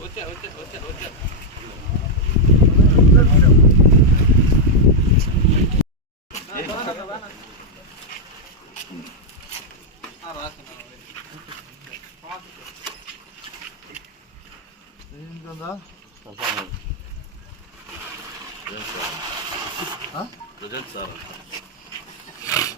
వచ్చా వచ్చా వచ్చా వచ్చా ఏంటందా sir sir.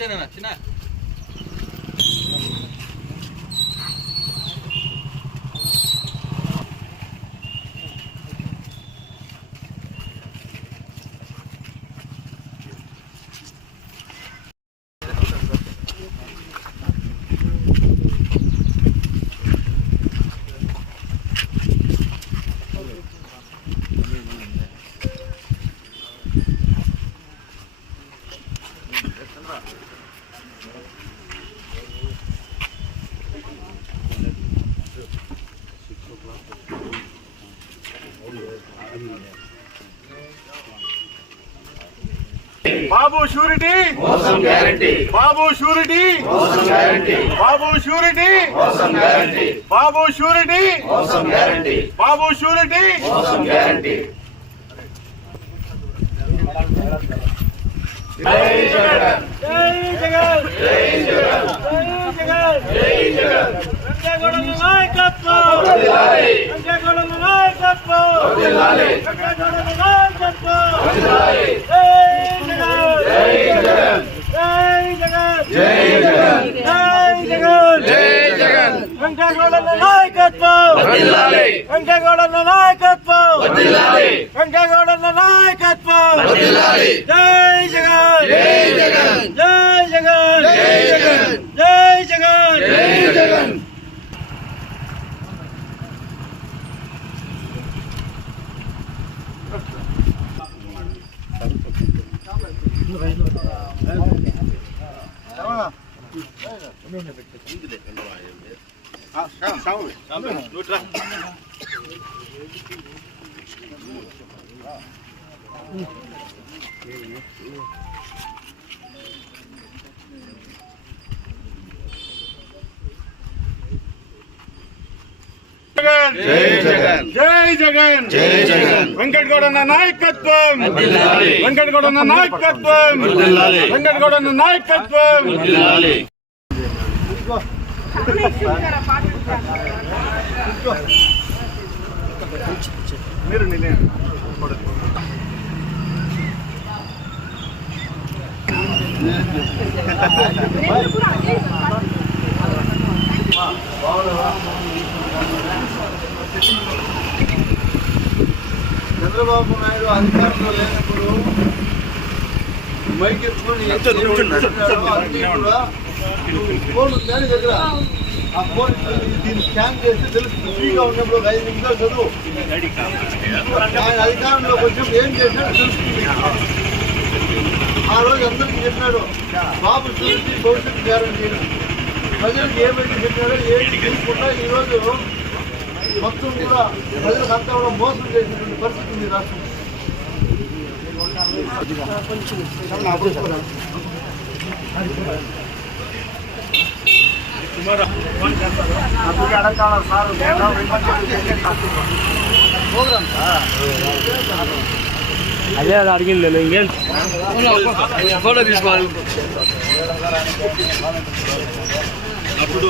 Tienen. Babu surety. మోసం గ్యారంటీ. బాబు షూరిటీ. మోసం గ్యారంటీ. బాబు షూరిటీ. మోసం గ్యారంటీ. బాబు షూరిటీ. మోసం గ్యారంటీ. బాబు షూరిటీ. మోసం గ్యారంటీ. జై జగన్. జై జగన్. జై జగన్. జై జగన్. జై జగన్. నాయకత్వం నాయకత్వం వర్ధిల్లాలి జై జగన్ జై జగన్ జై జగన్ జై జగన్ జై జగన్ జై జగన్ వెంకటగౌడ నాయకత్వం! వెంకటగౌడ నాయకత్వం! వెంకటగౌడ నాయకత్వం! జై జగన్! జై జగన్! జై జగన్! జై జగన్! జై జగన్! జై జగన్! జగన్ జై జగన్ జై జగన్. జై జగన్. వెంకటగౌడ నాయకత్వం. వర్ధిల్లాలి వెంకటగౌడ నాయకత్వం. వర్ధిల్లాలి వెంకటగౌడ నాయకత్వం. మీరు చంద్రబాబు నాయుడు అధికారంలో లేనప్పుడు మైక్ ఎత్తుకొని అన్ని కూడా ఫోన్ ఉంది దగ్గర ఆ ఫోన్ దీన్ని స్కాన్ చేస్తే తెలుస్తుంది ఫ్రీగా ఉన్నప్పుడు ఒక ఐదు నిమిషాలు చదువు ఆయన అధికారంలోకి కొంచెం ఏం చేసినాడో తెలుస్తుంది ఆ రోజు అందరికీ చెప్పినాడు బాబు చూసి భవిష్యత్తు గ్యారంటీ ప్రజలకు ఏమైతే చెప్పినాడో ఏంటి తెలుసుకుంటా ఈరోజు మొత్తం కూడా ప్రజలకు అంతా కూడా మోసం చేసినటువంటి పరిస్థితి ఉంది రాష్ట్రం అదే అది అడిగింది నేను ఇంకేం? ఫోటో తీసుకోవాలి. అప్పుడు